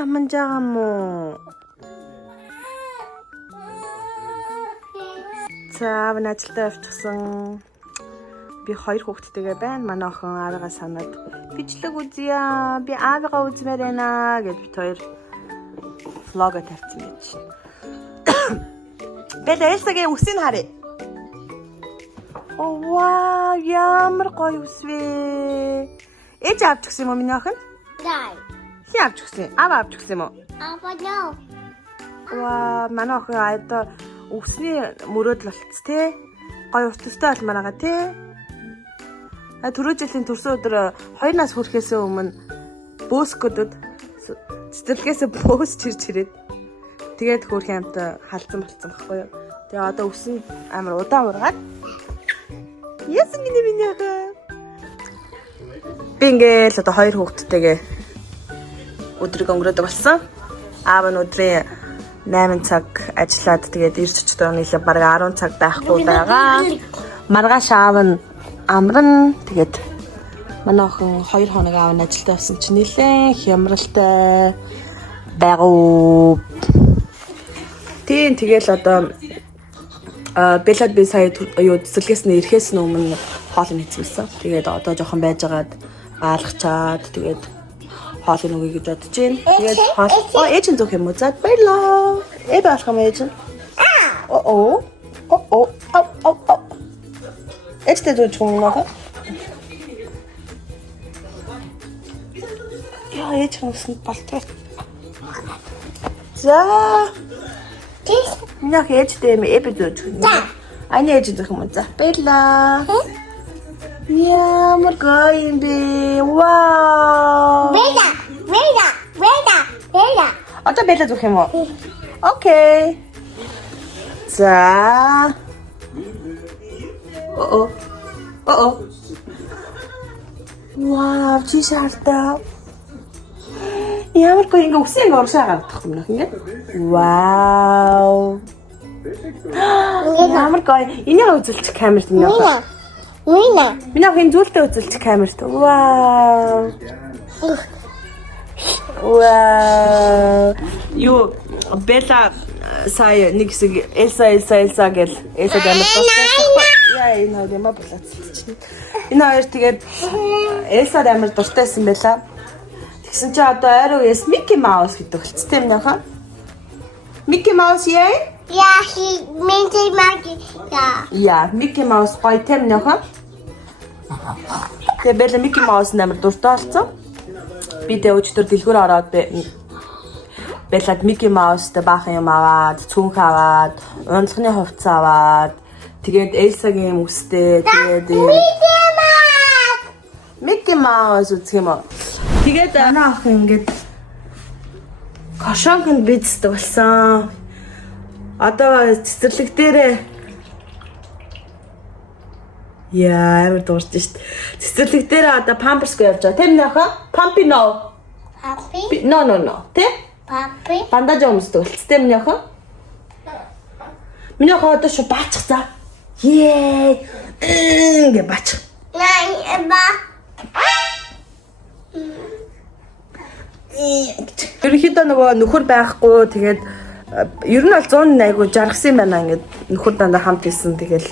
саманж байгаа мó? За, аваа ажилдаа явчихсан. Би 2 хүүхэдтэйгээ байна. Манай охин аавыгаа санаад бичлэг үзье. Би аавыгаа үзмээр байна гэж бид хоёр влог тавьсан гэж. Бэлээ Элсагийн үсийг харъя. Оо вау, ямар гоё үс вэ? Ээж авч гисэн юм уу миний охин? Дай. Хин авч гисэн? Аав авч гисэн юм уу? Аава яа. Ваа, манай охин одоо үсний мөрөөдөл болц те. Гоё устстай болмаар байгаа те. Түрүү жилийн төрсөн өдөр 2 нас хүрэхээс өмнө бөөскөдөд цэцэрлэгээс бөөс чирч ирээд тэгээд хөөх юмт халдсан болцсон байхгүй юу. Тэгээ одоо үс нь амар удаан ургаад. Яасан гинэ миний охин. Би ингээл одоо 2 хүүхэдтэйгээ өдрийг өнгөрөөдөг болсон. Аав нь өдрийн 8 цаг ажиллаад тэгээд ирж очдог нийлээ бараг 10 цаг байхгүй байгаа. Маргааш аав нь амран тэгээд манай охин 2 хоног аав нь ажилдаа явсан чинь нийлээ хямралтай байгуу. Тийм тэгэл одоо Белад би сая юу цэцэрлэгээс нь ирэхээс өмнө хоол нь хийчихсэн. Тэгээд одоо жоохон байжгаад аалгачаад тэгээд хоол нүгэй гэж бодож байна. Тэгээд хоол ээж нь зүөх юм уу? За баярлаа. Болох юм ээж нь. Оо. Ээжтэй зүуч юм уу? Яа ээж хүмүүсэнд болтой. За. Минийх ээжтэй юм эбэ зүуч юм. Аны ээж зүух юм уу? За баярлаа. Ямар гоё юм бэ? Вау. Бэда. Одоо бэлээ зүух юм уу? Окей. За. Oo. Вау, чи шаардаа. Ямар гоё ингээ үсээ ингээ уршаа гаргах юм нөх ингээ. Вау. Ямар гоё. Энийг үзүүлчих камерт минь авах. Миний охин зүйлтэй үзүүлчих камерт. Вау. Вау. Юу Бела сая нэг хэсэг Элса гэл Элса гэмээр дуртай. Яа энэ хоёр юм болооцсон. Энэ хоёр тэгээд Элса гэмээр дуртайсан байла. Тэгсэн чи одоо арай үес Микки Маус гэдэг болцтой юм яхаа. Микки Маус яа? Яа, Яа, Микки Маус гоё тэм яхаа. Тэгээд Бела Микки Маус нэмэр дуртай болсон. Би тэ өчтөр дэлгүүр ороод Белад Микки Маустай баахан юм аваад, цүнх аваад, унцлахны хувцас аваад, тэгээд Элсагийн үстэй, тэгээд Микки Маус үзэх юм уу? Тэгээд манай ах ингээд кошонконд бицдэг болсон. Одоо цэцэрлэг дээрээ яа, амар дуурч шít. Цэцэрлэг дээрээ одоо памперсгүй явж байгаа. Тэм нөхөө? Пампино. Папи. No. Тэ? Папи. Бандаж өмсдөг болцтой миний охин. Миний охин одоо шүү баачих за. Ее. Ингээ баачих. Ерөнхийдөө нөгөө нөхөр байхгүй тэгээд ер нь бол 180 жаргасан юм байна ингээд нөхөр дандаа хамт исэн тэгэл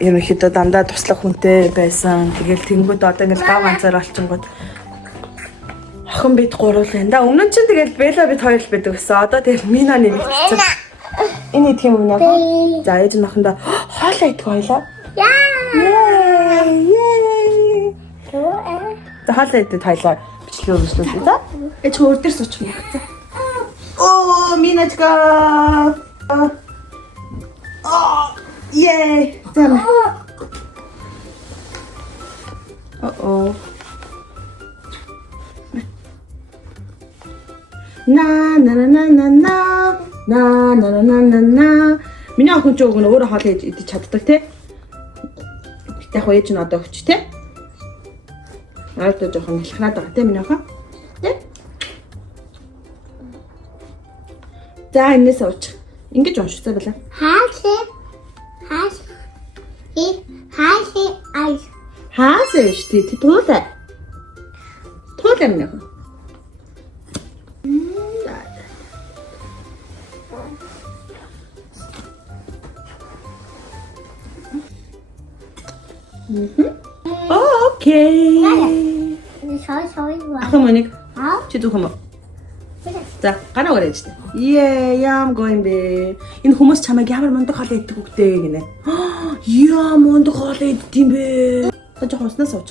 ерөнхийдөө дандаа туслах хүнтэй байсан. Тэгэл тэнгууд одоо ингээд гав ганцаар олчингууд охин бид гурвал байна да. Өмнө нь ч тэгэл Бела бид хоёр л байдаг гэсэн. Одоо тэгэл Мина нэмэгдсэн. Энэ идэх юм уу нөхөр? За ээж нь охиндоо хоолоо идэх хоёлоо. Яа. За хоолоо идэх хоёлоо бичлэг өргөжлүүлээ за. Ээж өөр дээр суучих юм яа. Оо Миначка. Yay! Damn it. Uh-oh. На. Миний охин ч өгнө өөрөө хоол идэж чаддаг те. Яг уу ээж нь одоо өч те. Аавд жоохон хэлхраад байгаа те миний охин. Тэ? За энэс ууч. Ингэж уншицаа байлаа. Хаасе штий туулаа. Туулаа минь. Окей. Sorry. Ах моник. Аа. Чи зүг юм уу? За, гараа гараад штэ. Яам going бэ? Энэ хүмүүс чамайг ямар мундаг хоол иддэг үгтэй гинэ. Яа мундаг хоол иддэг юм бэ? Та жоо уснаа сууж.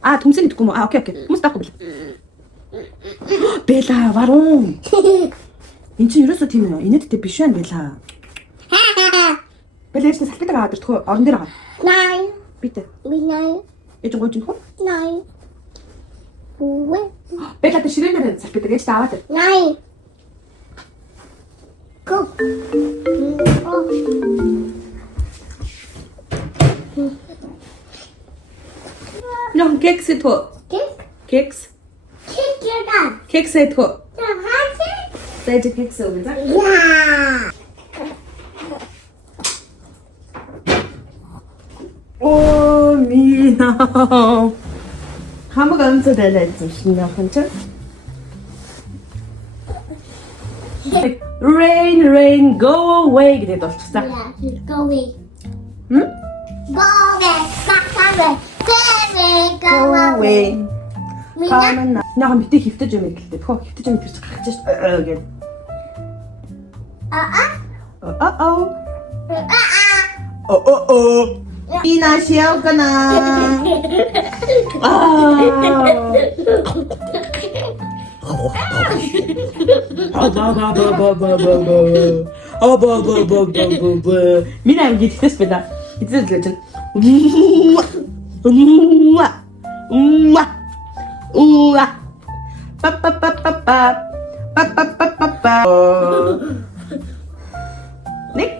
Түмсэн идэхгүй юм уу? Окей. Хүмүүс таахгүй бэл. Бэла, варун. Энд чинь ерөөсөө тийм ээ. Инээдтэй биш байна Бэла. Бэла яштай салбитаг аваад иртгөө орон дээр байгаа. Nine. Битээ. Nine. Ээж гооч нөхөө. Nine. What? Бэла та ширээнээр салбитаг ээж та аваад ир. Nine. Go. Нон кекс идэх. Кекс. Kick your dad. Кекс идэх. The Дэж кекс өгнө за. Yeah. Оо мина. Хамаг онцтой байсан шинэ охин ч. Rain, go away гэдэг болчихсон. Yeah, go away. Хм? Go away. Go away. Камана. Наа битээ хөвтөж юм гэлээ. Төхөө хөвтөж юм тэрч гарч шээ гэдэг. Ина шиao ka na. Mina am gittas beda. Gittas legend. Nick.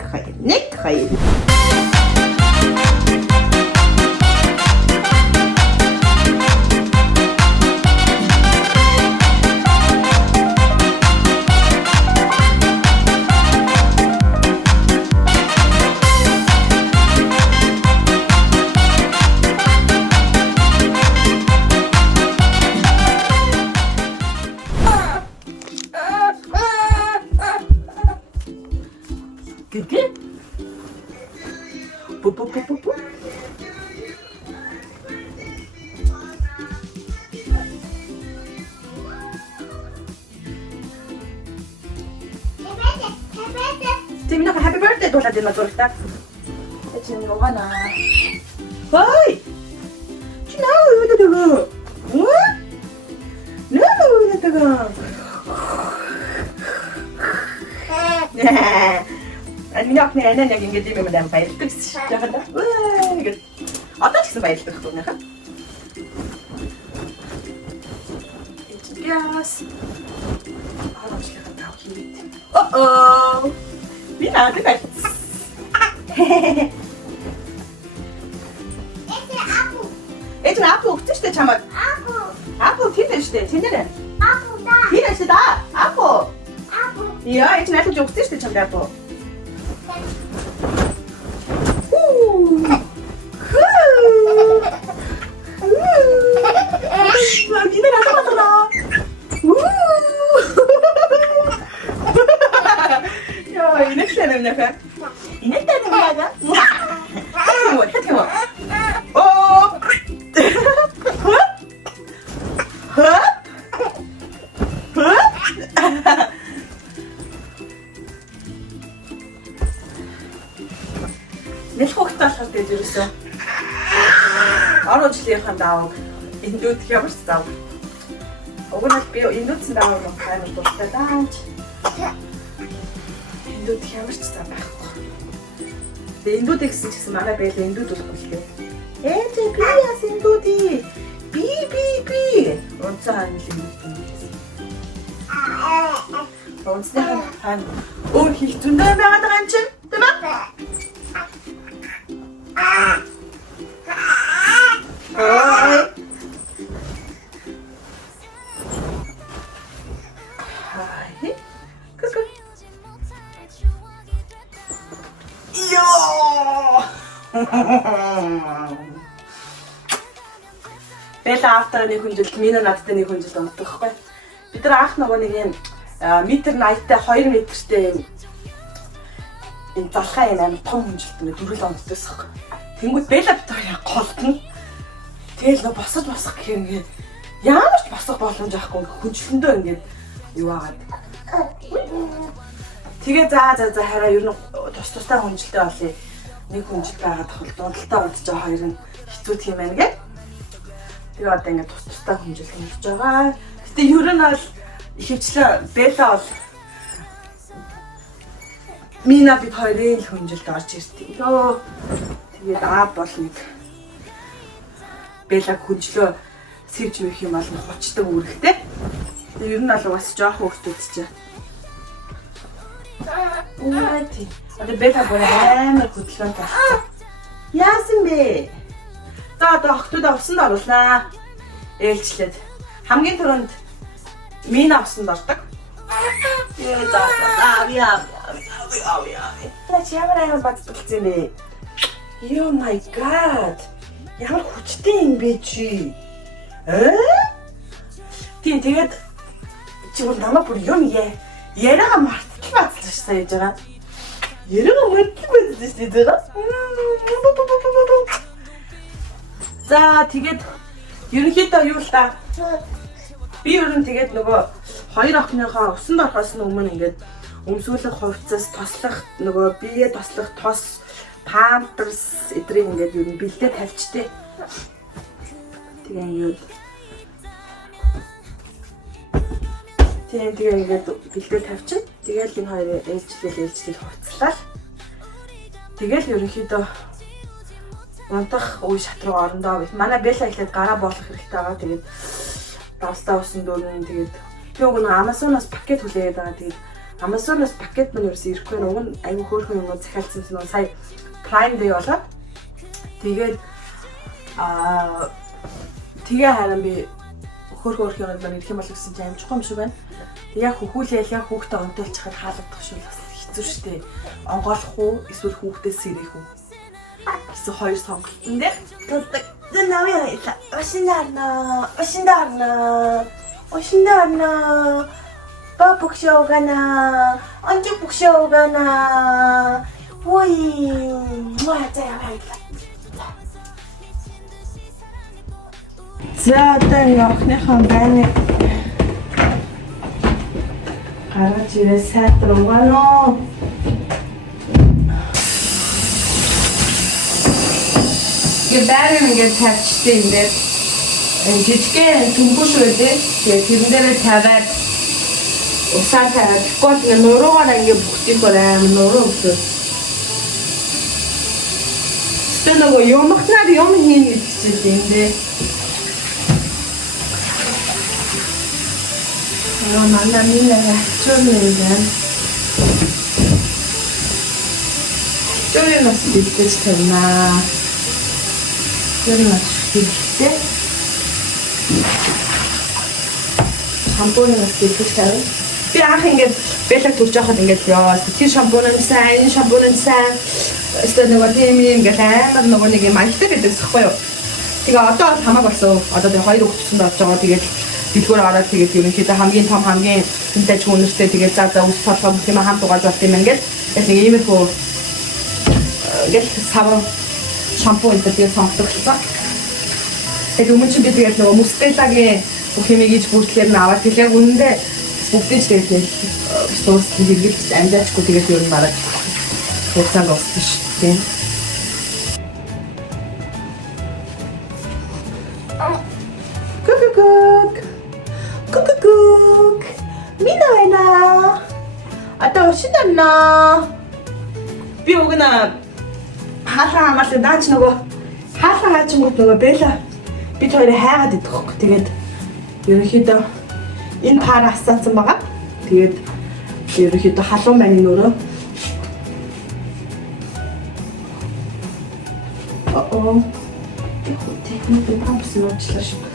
Good. Poo. Timina ka happy birthday tulad din matulta. Ito yung na. Hoy! Chinaw, ano daga? What? No, ano daga? Минийх нэр анаа яг ингэж юм даа баярлдаг шүү. Ягаад вэ? Одоо ч гэсэн баярлдаг түүнийхээ. Яас. Аачлах тав хийд. Оо. Би наадаг бай. Это апple гэжтэй чамаа. Апple тийм ээ штэ. Тэнэрэ. Тийм ээ штэ да. Апple. Яа, это апple гэжтэй штэ чамаа апple. Mina nakakatawa. Yo, inexcellent na ka. Inexcellent na ka. Hati mo. Oh. Нэг хогтаах гэдэг юусэн. Орон жилийнхэн даав. Индүүд ямар ч зав. Уг нь би индүүдсэн даав юм амар дуртай даач. Индүүд ямар ч зав байхгүй. Тэгээ индүүд гэсэн чигсэн манай байл индүүд болох үлээ. Тэ би яс индүүдий. Би. Онцаа ханилын индүүд. Онцаа хан. Өөр хилтүндээ байгаа юм чинь, тийм ээ? Бэла автаа нэг хүнжилт, Мина надтай нэг хүнжилт ондог байхгүй. Бид нар анх нөгөө нэг юм метр 80-тай 2 метртэй энэ залхаа юм амар том хүнжилт ингээ дөрвөл онцдоос баг. Тэнгүүд Бэла битүүрийн голтно. Тэгэл нөө босож босох гэхээр ингээ ямар ч босох боломж авахгүй хүнчлэндөө ингээ юу агаад. Тэгээ за хараа ер нь тустай хүнжилтэй болъё. Нэг хүнжил байгаад хол дуудалтаа удаж байгаа хоёр нь хэцүү тийм байна гэ. Тэгээ одоо ингээ тустай хүнжил хийж байгаа. Гэтэ ер нь бол ихэвчлэн Бэла бол Мина бид хоёрын хүнжилд орж иртээ. Тэгээд бол нэг Бэла хүнжлөө сэрж мэх юм бол хучдаг үүрэгтэй. Тэгээд ер нь бол бас жоох хөвгтүүд ч. Үүрэгтэй. Одоо Бэла бүр амар хөдөлгөөнтэй. Яасан бэ? За одоо охтуудаа усанд оруулаа. Ээлжлээд хамгийн түрүүнд Мина усанд ордог. Тэгээд яа. Та ямар амар бацдагцсан бэ? Oh my god. Ямар хүчтэй юм бэ чи? Тэгээд чи бол намайг бүр юм яриага мартчих бацлаа шүү яаж байгаа. Яриага мартчих бацлаа шүү дээ. За тэгээд ерөнхийдөө юу л та би ер нь тэгээд нөгөө хоёр охиныхоо усанд орохоос өмнө ингээд өмсгөлөх хувцас, тослох нөгөө бие тослох тос, памперс эдрийг ингээд юу бэлдээ тавьчтэй. Тэгээ ингээд ингээд бэлдээ тавьчих. Тэгээл энэ хоёрыг ээлжлэл хувцлаа. Тэгээл ерөнхийдөө унтах үе шат руу орондоо. Манай Бэла ихлээд гараа боолох хэрэгтэй байгаа. Тэгээд давстаа усан дөрөв тэгээд би уг нь Amazon-оос пакет хүлээгээд байгаа. Тэгээд Amazon-оос пакет мань ерөөс ирэхгүй нь уг нь аюу хөөрхөн юм захиалсан чинь сая Prime Day болоод тэгээд тэгээ харин би хөөрхөн юм маань ирэх юм бол гэсэн чинь амжихгүй юм шиг байна. Тэг яг хөхүүлээл яг хүүхдээ онтолж хахад хаалгадах шүү бас хэцүү шттэ. Онгоолох уу эсвэл хүүхдээс сэрэх үү? Гэсэн хоёр сонголт нь дээ. Тэгвэл наваа яа. Ошиндарна. Бабукшоогана. Анчукшоогана. Ой, 뭐하자야. За одоо явахныхан байна. Гараж ирээ сайтар угаано. Гэбэрэн ингээд тавьчтэй юм дээр жижигхэн түнхүш байдээ. Тэгээ тэрэн дээрээ тавиад усаа тавиад гол ингээд нуруугаар ингээд бүгдийг аим нуруу өгсөн. Тэ нөгөө юмхнаар юм хийн гэж хэлсэн юм дээ. Манай минь чөрнөйгэн. Чөрнөс бэлдэж тавина. Чөрнөс бэлдээ. Шампунь бэлдэж тавина. Би анх ингээд Бэлэг төрж байхад ингээд ёо тэр шампунь нь сайн, энэ шампунь нь сайн. Эсвэл нөгөө тийм ингээд амар нөгөө нэг юм аялдаг гэдэг зөхгүй юу. Тэгээ одоо бол хамааг болсон. Одоо тэгээ хоёр хүүхэдсэнд орж байгаа. Тэгээд дэлгүүр ороод тэгээд ерөнхийдөө хамгийн том хамгийн тэнтэй хүнстэй тэгээд за ус толгой юм хамт угааж болт юм ингээд яг нэг иймэрхүү ингээд савар шампунь гэдэг сонгодог болсон. Тэгээд өмнө чинь би тэгээд нөгөө Мустелагийн бүх юм ийж бүртлэр нь аваад тэгээд яг үнэндээ бүгдээ ч тэгээд суус хэрэглэж амжаачгүй тэгээд ер нь мараад хугацаанд болсон шүү дээ. Кукукук. Мина байна. Одоо ушидана. Би угна хаалгаа хамаалсан даач нөгөө хаалгаа хаачингууд нөгөө Бэла бид хоёрыг хайгаад идэх хөөх. Тэгээд ерөнхийдөө энэ пара асаацсан байгаа. Тэгээд ерөнхийдөө халуун байна нөрөө. Техник хамсан уучлаа шүү.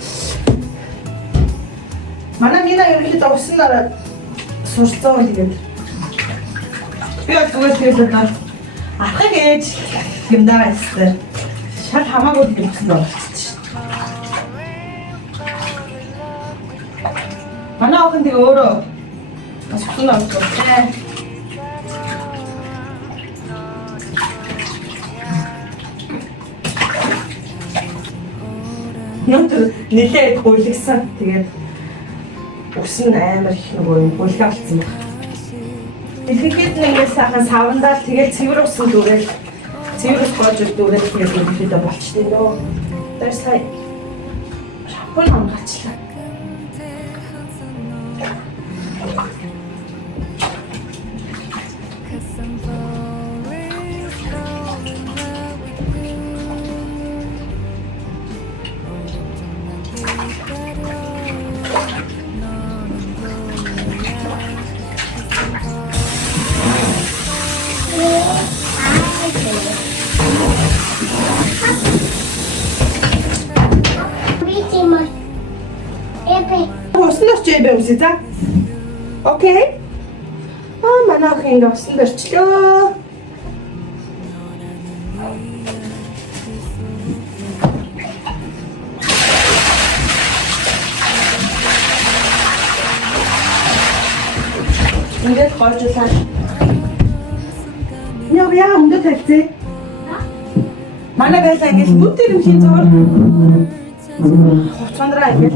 Манай Мина ерөнхийдөө усан дараа сурцсан үйл юм. Би зүгээр тэгээд ахыг ээж юмдаа эсвэл шал хамаагүй гэсэн болчихсон. Манай охин тэгээ өөрөө бас усан авчихсан. Өнөөдөр нэлээд гүйлгсэн. Тэгээд ус нь амар их нөгөө юм гүйлгэлцсэн байна. Тэгэхэд ингээд сайхан савандаа тэгээд цэвэр усан дүүрэл цэвэр ус гоож дүүрэл тэгээд ихэдэ болчтой нөө. Тэр сая шампунь хамгаачлаа. Усан дөрч яа бэмсэ за. Окей. Манай охин усан дөрчлөө. Ингээд гоожлаа. Яа өмнөд тавьцээ. Манай байлаа ингэж бүтээр юм хийн зур. Хуцандраа ингэж.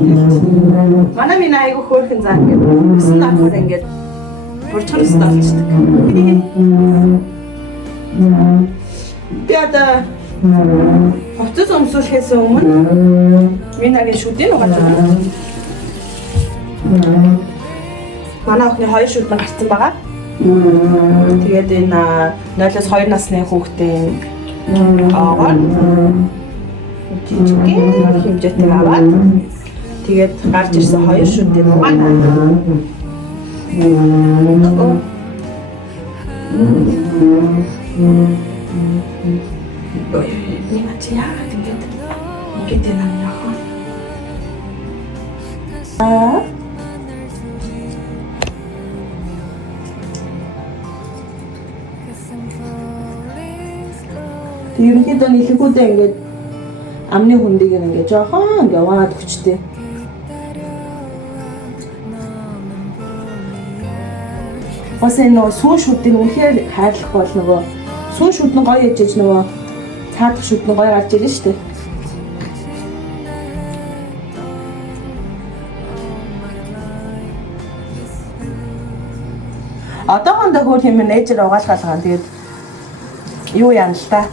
Манай минь айгу хөөрхөн заа ингэж. Өсөн наахаар ингэж бурчханс талчдаг. Би одоо хоцос өмсүүлэхээс өмнө минагийн шүдийн угааж байна. Манай охины 2 шүдэн гарсан байгаа. Тэгээд энэ 0-2 насны хүүхдийн аагаар жижигхэн хэмжээтэй аваад тэгээд гарч ирсэн 2 шүдийн угаана. Ой, нэмэтия тэгээд нам яах вэ? Ерөнхийдөө нэлэнгүүдээ ингээд амны хүндийг ингээд жоохон ингээд ваад өгчтэй. Ос энэ сүүн шүдийг үнэхээр хайрлах бол нөгөө сүүн шүд нь гоё ээжж нөгөө цаадах шүд нь гоё гарч ирнэ шүү дээ. Одоохондоо хөл юм нээжээр угаалгал байгаа. Тэгээд юу яана л та.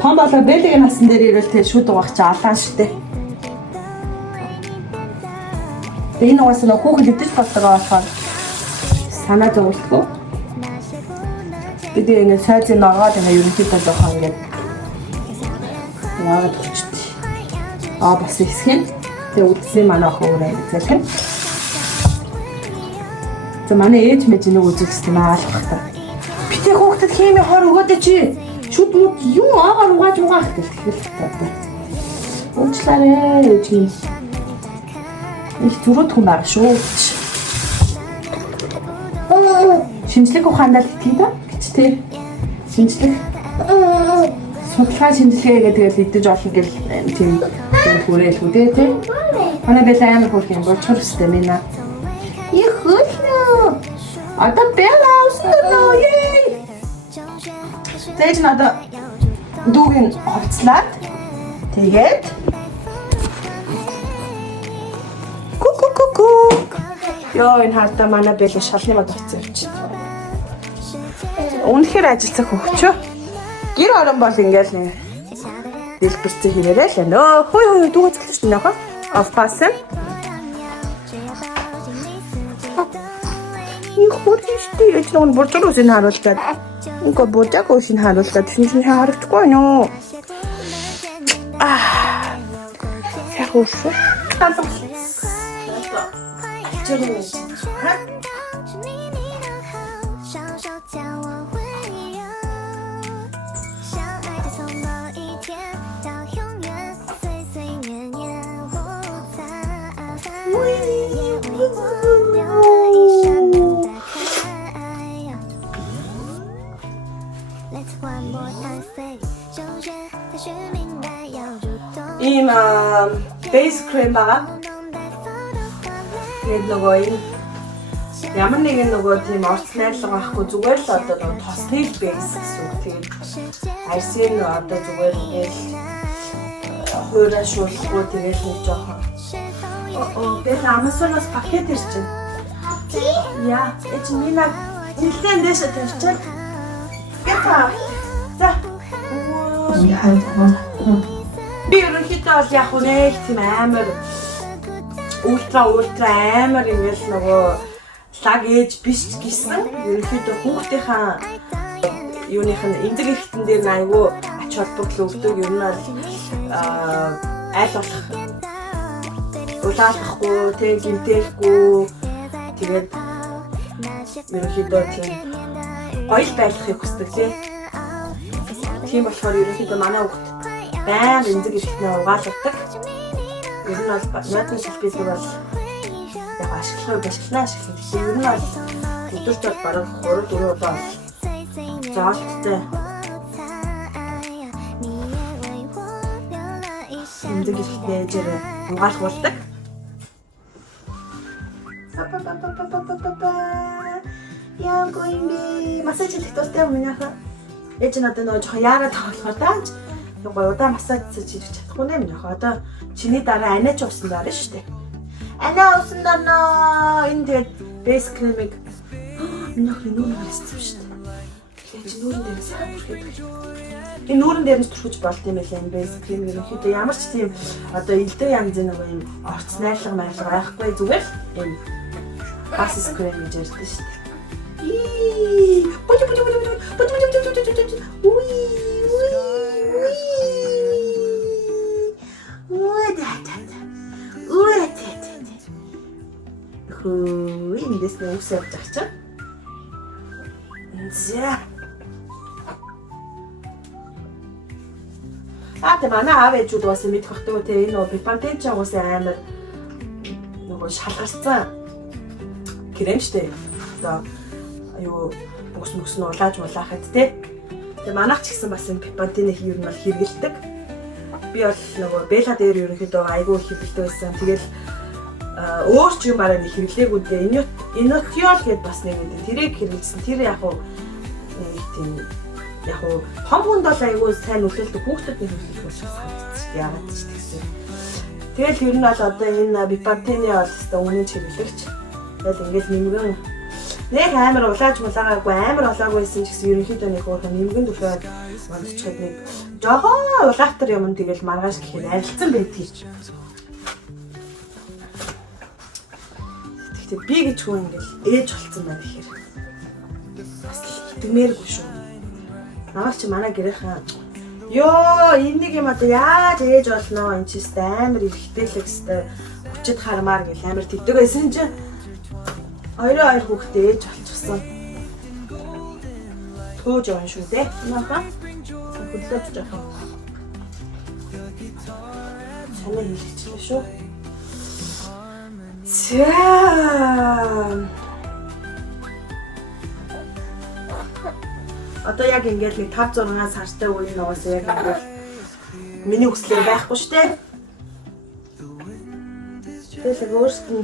Памбала бэлгийн насан дээр ирвэл тэр шүд угаах чи алаан штэ. Энэ уус нь хүүхэд идэж болдог болохоор санаа зовлтгоо. Бид энэ сайжин ногоод ингээ ерөнхийдөө жоохон ингээ яагаад өгчтэй. Бас ихсэн. Тэгээ үдсэн манай охин өөрөө зэлхэн. За манай ээж мэж нэг үзүүлсэн юм аалах та. Би тэг хүүхдэд хими хор өгөөд чи шүд мөд юу аагаар угааж угаах гэх тэгэхээр. Уучлаарай ээж минь. Их зүрх хүн байгаа шүү. Шинжлэх ухаандаа итгэе да гэж тий. Шинжлэх судалгаа шинжилгээ гэдэг идэж олно гэл тийм хүрээл үү тий. Манай бэл амар хөрх юм болчор өстэй минь. Их хөлнө. Одоо бэлаа уснаа яа. Тэйж надаа дүүгийн хувцлаад тэгээд ёо энэ хартаа манай бэлээ шалны мод авчихсан явчих. Үнэхээр ажиллах хөвчөө. Гэр орон бол ингээл нэг дэлбэрцээ хэрээрээ л нөө. Хөөе дүүгээ зэлсэн нөхөө. Авпасан. Их хурцтэй яж нэг буржур үсийг харуулчаад. Инко буржаг үсийг харуулчаад шинжлэх харагдахгүй нөө. Яг үгүй. Ийм base cream байгаа. Тэгээд нөгөө юм Ямар нэгэн нөгөө тийм орц найрлага байхгүй зүгээр л одоо нөгөө тосны бэйс гэсэн үг. Тэгээд арсын одоо зүгээр ингээл хуурай шуулахгүй тэгээд нэг жоохон. Бэл Amazon-оос пакет ирчихэн. Яа, эч минь нэлээд дэше тавьчихсан. Гэта. За. Би ерөнхийдөө бол яг үнэ тийм амар ультра амар ингээл нөгөө лаг ээж биш гэсэн. Ерөнхийдөө хүүхдийнхаа юуных нь эндэг ихтэн дээр айгүй ач холбогдол өгдөг. Ер нь бол айл болох улаалахгүй, тэг гинтэхгүй тэгээд ерөнхийдөө тийм гоё байхыг хүсдэг тийм. Тийм болохоор ерөнхийдөө манай хүүхд баян эндэг ихтнээ угаалгадаг. Ер нь бол нойтны шилбэлэг бол яг ашиглана. Ер нь бол өдөрт бол бараг 3-4 удаа заалттай. Эндэг ихтнээ жирэ угаалгуулдаг. Яа гойми массаж хийх тустай өмнөхөө ээж надад нөгөө жоохон яагаад тоглохоо тааж нөгөө удаа массаж хийж чадахгүй нэ минийхөө одоо чиний дараа анаач уусан дараа шүү дээ. Анаа уусан дараа энэ тэгээд бейс кремиг минийхээ нүүрэн хэлсэн шүү дээ. Тэгээд чи нүүрэн дээр сайн бүрхээд. Энэ нүүрэн дээр нь түрхэж болт юм байлаа энэ бейс крем ерөнхийдөө ямар ч тийм одоо элдв янзын нөгөө юм орц найрлага байхгүй зүгээр энэ баsis крем гэж ярьдаг шүү дээ. Эндээс нэг үс явж байгаа чинь. За. Тэ манай аав ээжүүд бас мэдэх багтгүй те энэ нөгөө бипантен ч уус амар нөгөө шалгарсан крем штэ. Одоо аюу бүс мөс нь улааж мулаахад те. Тэгээ манайх ч гэсэн бас энэ бипантеныг ер нь бол хэрэгэлдэг. Би бол нөгөө бела дээр ерөнхийдөө айгүй хэрэгэлдэг байсан. Тэгэл өөр ч юм арай нэг хэрэглээгүй дээ. Инотиол гэдээ бас нэг юм. Тэрийг хэрэглэсэн. Тэр яг уу нэг тийм яг уу том хүнд бол айгүй сайн нөлөөлдөг. Хүүхдэд нэг нөлөөлөх шиг санагдчих. Яагаад ч гэсэн. Тэгэл ер нь бол одоо энэ бипантены бол өстой үнэн хэрэглэгч. Тэгэл ингээд нэмгэн нэг амар улааж мулаагаагүй амар олоогүйсэн ч гэсэн ерөнхийдөө нэг өөр нэмгэн түлхээд мандчихад нэг жогоо улаахтар юм тэгэл маргааш гэхэд арилцсан байдгийг. Тэг би гэж хүн ингээл ээж болцсон байна гэхээр бас итгэмээргүй шүү. Намайг чи манай гэрийнхэн ёо энэ нэг юм одоо яаж ээж болно энэ ч тест амар ихтэйлэг өстэй хүчит хармаар гэл амар төвдөг байсан чи хоёр хүүхдээ ээж болчихсон. Төөж явна шүү дээ. Нааха хөдлөж жахаа. Санаа хийчихлээ шүү. Одоо яг ингээд нэг 5-6 сартай үеийн нугаас яг ингээд миний хүслээр байхгүй шүү дээ. Тэгэл өөрсдөө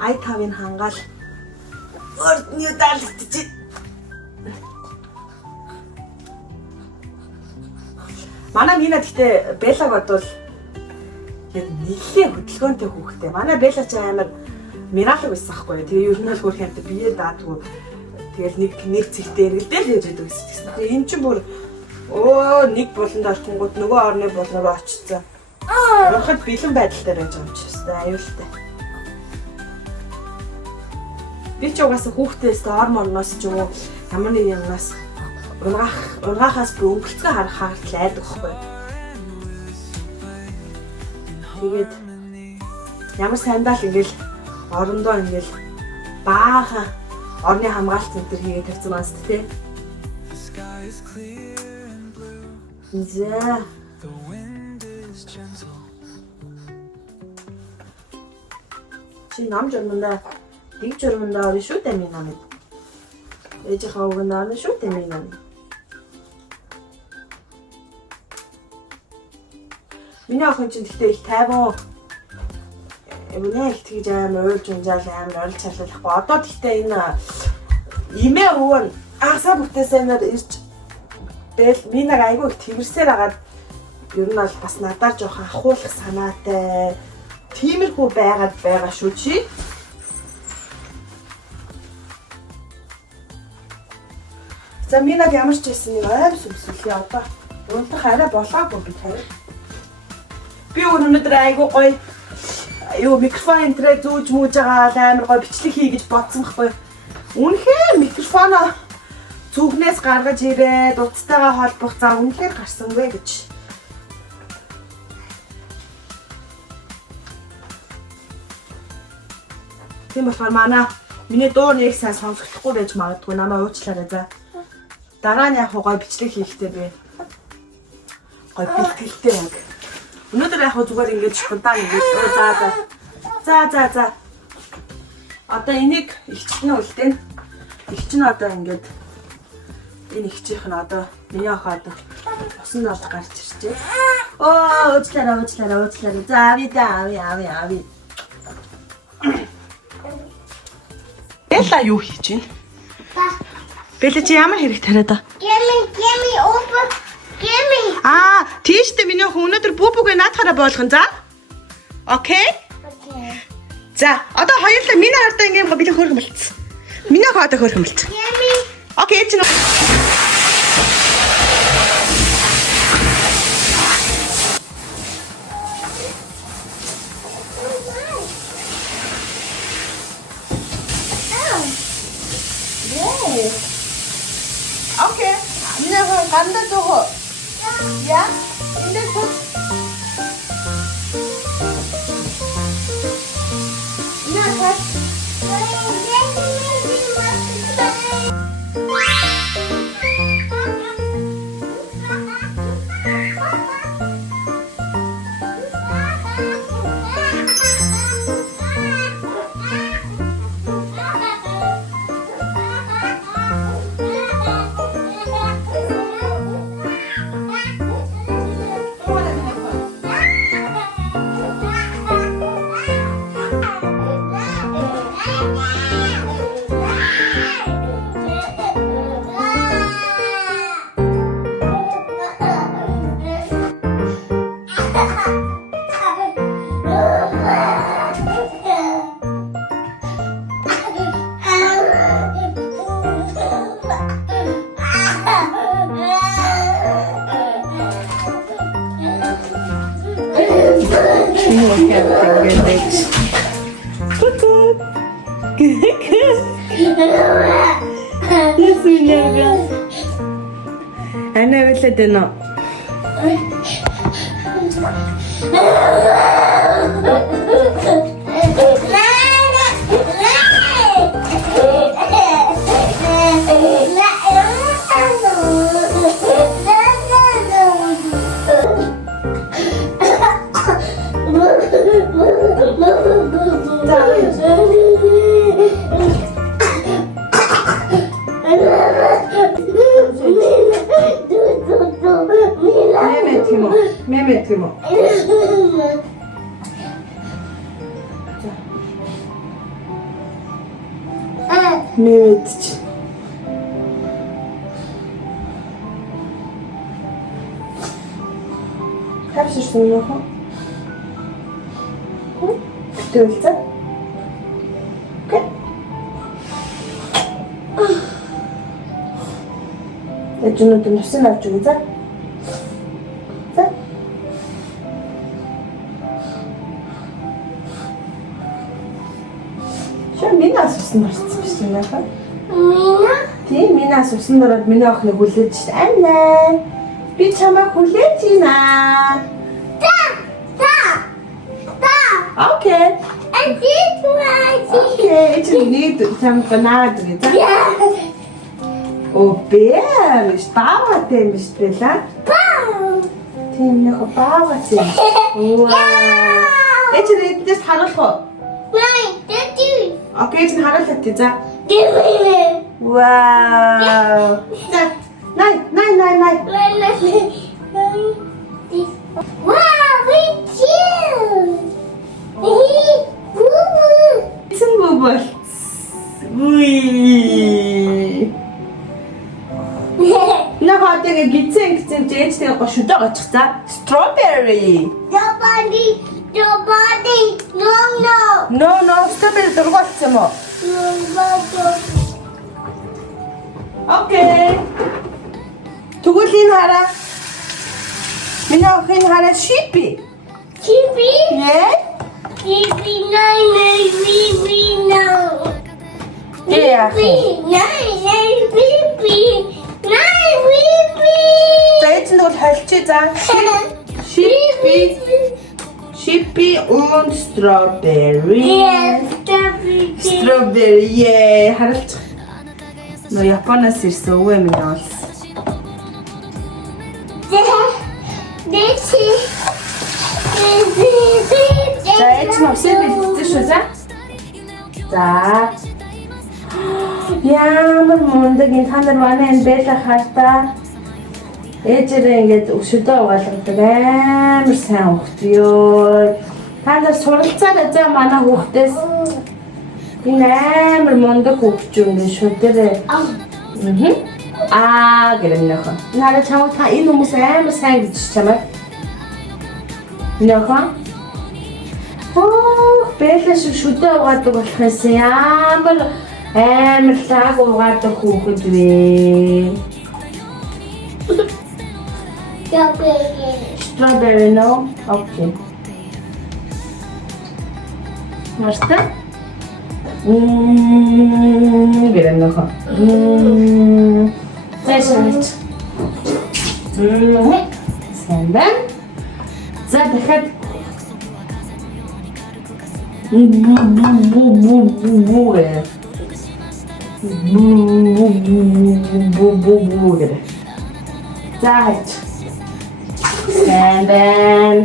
i5-ыг хангаал өрдний даалтчих. Манай Нина гэхдээ Беллаг бодвол яг нэлээд хөдөлгөөнтэй хүүхдээ. Манай Белла ч амар миралэг байсан байхгүй. Тэгээ ер нь л хөрх юмтай бие даадгүй. Тэгэл нэг цэгтэй эргэлдэл хийж байдаг гэсэн. Тэгээ эн чинь бүр нэг буланд орчингууд нөгөө орны булан руу очицсан. Урахад бэлэн байдал дээр байж байгаа юм чи өстэй аюултай. Би ч угаасаа хүүхдээс гормоноос ч юм уу ямар нэг юмнаас ургаахаас бүр өнгөлцгөө харахад айдаг байхгүй. Тэгээд ямар сандал ингээл орондоо ингээл баахан орны хамгаалт центр хийгээд тавьсан байна шүү дээ. За. Чи нам журманда дэг журманда орно шүү дээ минь нам. Ээжийнхээ өгнө орно шүү дээ минь нам. Миний охин чинь гэхдээ их тайван Эмнэ их тэгж амар уйлж унжаал амар орж чарлахгүй. Одоо тэгтээ энэ имээ өвөн агсаа бүтээсээр ирж бэл минаг айгүй их тэрсээр агаад ер нь бол бас надаар жоох ахуулах санаатай. Тиймэрхүү байгаад байгаа шүү чи. За минаг ямар ч байсан нэг аим сүмсүүлээ одоо. Унтах арай болоогүй би тавь. Би өнөөдөр айгүй гоё юу микрофон энтрээ зүүж мүүж байгаа амар гоё бичлэг хий гэж бодсон байхгүй. Үнэхээр микрофоноо зүгнээс гаргаж ирээд утастайгаа холбох за үнэхээр гарсангүй гэж. Тийм болохоор манай миний дуу нэг сайн сонсогдохгүй байж магадгүй намайг уучлаарай за. Дараа нь яг гоё бичлэг хийхдээ би гоё бэлтгэлтэй яг. Өнөөдөр яг зүгээр ингэж спонтан ингэж за. Одоо энийг ихчнээ үлдээн. Ихчин одоо ингэж энэ ихчийнх нь одоо миний охоо одоо усан орж гарч ирчээ. Оо уучлаарай. За ави. Элла юу хийж байна? Бэлэ чи ямар хэрэг тариад аа? Gimme over. Gimme. Тийштэй миний охин өнөөдөр бүүбүгээ наадахаараа болгон за. Окей? Okay. За, одоо хоёулаа миний хардаа ингээм бэлэн хөөрхөн болцсон. Миний охин одоо хөөрхөн болцсон. Gimme. Окей, чи Okay. Миний охин гандаа зөөгөө. Ja? In den Putz. Na, was? Ana vele de no. Mehmet Timo. Mehmet. Hapşırsın yok mu? Dövülse. Okay. Ecunu dönüşsün avcımıza. Минаас усан нарцсан биш юм яхаа. Mina? Тийм, минаас усан нараад миний охиныг хүлээж шээ. Амнаа. Би чамайг хүлээж ийна. Окей. Окей, чи нэг чам банаад гэж. О, бээр, бааваатай юм биш бэлээ. Тийм нэг бааваатай. Вау. Чи нэгээс харуулах уу? Окей, чи харуулах тий за. Вау. За. Най. Wow, we cute. бол. Үй. Нахаатайг гизэн ээжтэйгээ гошудоо гочих за. Strawberry. Nobody. No. No, strawberry дургуулсан юм уу? Окей. Тэгвэл энэ хараа. Миний охин хараа шипи. TV. Yeah? TV. Yeah. За эцэн бол холчий за. Шипи und strawberry. Strawberry. Yeah. Харалч. Но Японоос ирсэн өвөө минь бол. За эцэн өсөө бэлдсэн шүү за. За. Ямар мундаг энэ та нар манай энэ байла хартаа. Ээжээрээ ингээд өшөдөө угаалгадаг амар сайн хөхт ёо. Та нар суралцаарай за манай хүүхдээс. Энэ амар мундаг хөхч юм гэж шүү дээ. Гэрэн нөхөн. Нараа чамд та энэ хүмүүс амар сайн гэж чамайг. Нөхөн. Бэлээ шүдөө угаадаг болохоос ямар лаг угаадаг хүүхэд вэ? Strawberry, no? Okay. Марста? Гэрэн нөхөн. Тэшэнч. Сэндэн. За дахиад За хайч. Сэндэн.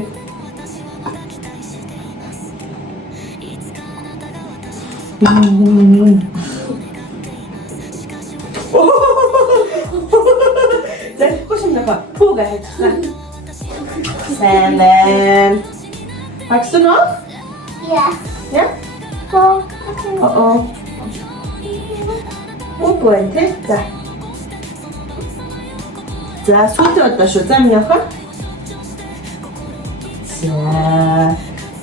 За хүчин нөхөн пуга хайч. Сэндэн. Хагсан уу? Yeah. Yeah? Uh-oh. Упойте. За. За, сүйтэй одоо шүү. За, минь охин. За.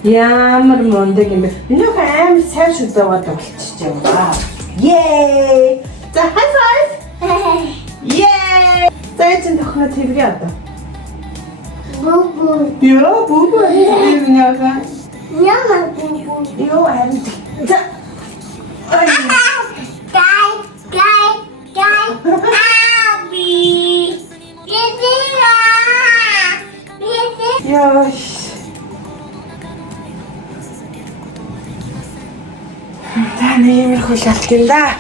Ямар мундаг юм бэ? Минь охин амар сайн шүдээ угаадаг болчихж байна. Yay! За, high five. Yay! За, эцэн тохноо тэргээ одоо. Boo. Яа, бубу. Минь охин. Yummy. Ёо, харин. За. Ай. Guy. Abby. Яаш. Таны ямар хулалт юм да.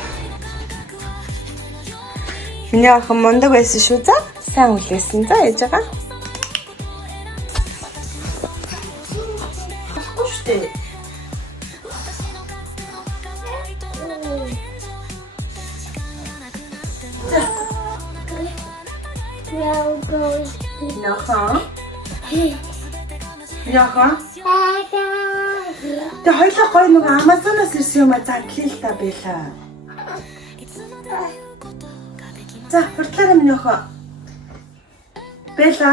Миний охин мундаг байсан шүү за. Сайн үлээсэн за ээж байгаа. Болохгүй шүү дээ. Яха. Тэ хоёлаа гоё нэг Amazon-аас ирсэн юм а задлаа л та байлаа. За, хурдлаараа минь охин. Бэла.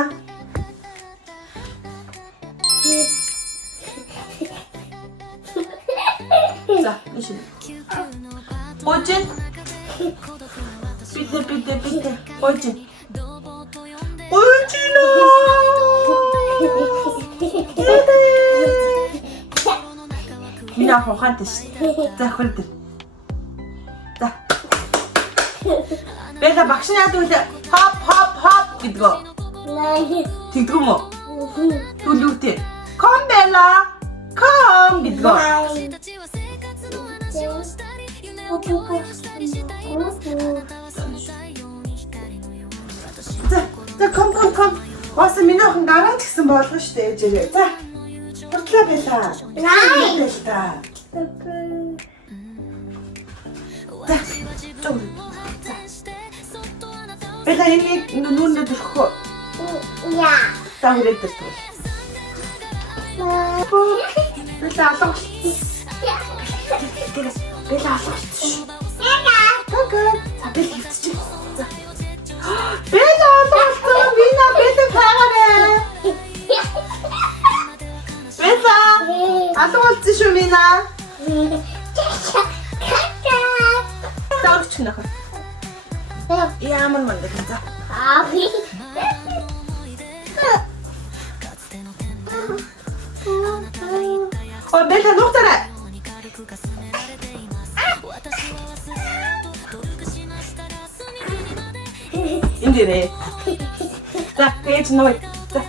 За, иши. Очин. Питэ. Очин. Очино. Минь охин ханташ. За, хурд. За. Бэла багш наад үл хоп гэдгөө. Тэгдэг юм уу? Түлүүтэй. Come Bella. Come гэдгөө. За, come. Васа миний охин гараад гисэн болгоо штэ ээжээ. За. Хурдлаа Бэла. Бэла. Бэла энийг нүнэ дөрхөө. Yeah. За хүрээд дөртөө. Бэла алга. тэгээс Бэлээ алгуулчих. Окей. За Бэл хөвчих. За. Бэл алгуулсан. Мина Бэлээ таараа. Бэлээ алгуулсан шүү Мина. Таарч нөхө. Ямар мандах юм за. Ой Бэлээ нухтараа. Индирэ. За пэж ной. За.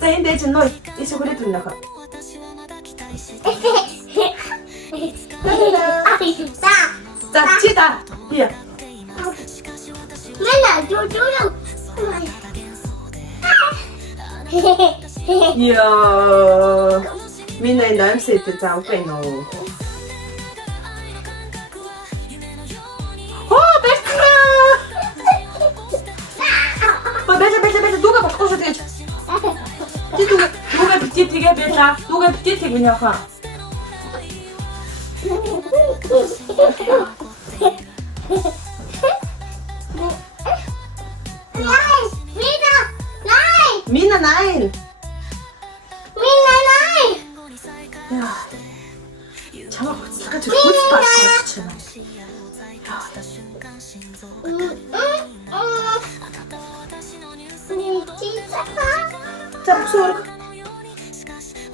За эндэж ной. Иш хүрээ дүннахаа. За чита. Яа. Мена жужужу. Яа. Мина намсэт заавгүй нөө. Оо бэстэ. Бэлээ дуга болохгүй шүү тэгэж. Чи дуга бити тэгээ бэлээ. Дуга бити тэг миний хаа. Мина найн. Яа. Чамаа хөцлөх гэж хүс баахгүй чана. За бүсөөрөг.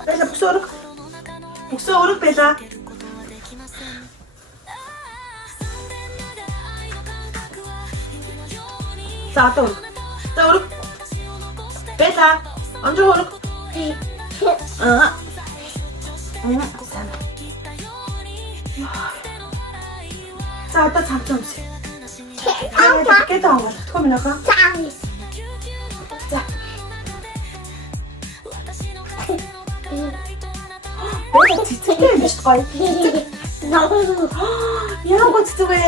Бэлээ бүсөөрөг. Бүсөөрөг бэлээ. За одоо. За өрөг. Бэлээ. Амжир өрөг. За одоо цамцсан юмс. Гэдэг юм бол төгөө минь аа. За. Бэлээ цэцтэй юм биш гоё. Яа гоцтой вэ?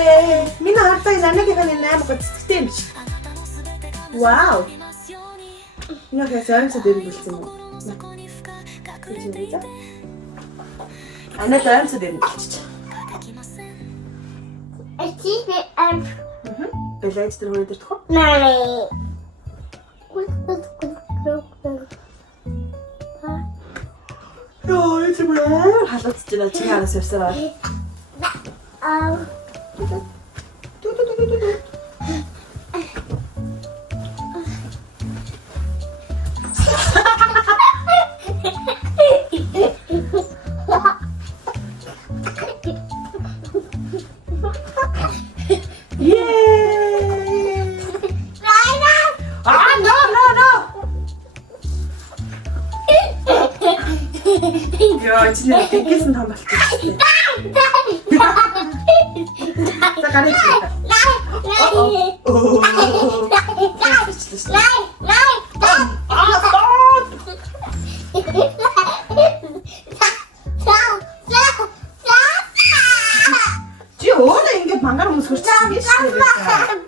Миний хартаа намайг хань 8 гоцтой юм биш. Вау. Нэг хэсэгс дэргэлсэн юм уу? Тэгвэл Анаа таймс дэргэлчих. Бэлээ дээр хөрөд ирдэх үү? Яа, энэ мөр халууц чинь чи хараас явсараа. Яа, чи нэг тэгсэн том болчихсон. За гарыг хийх. Чи өөрөө ингэ мангар хүмүүс хурцсан гэж хэлээ.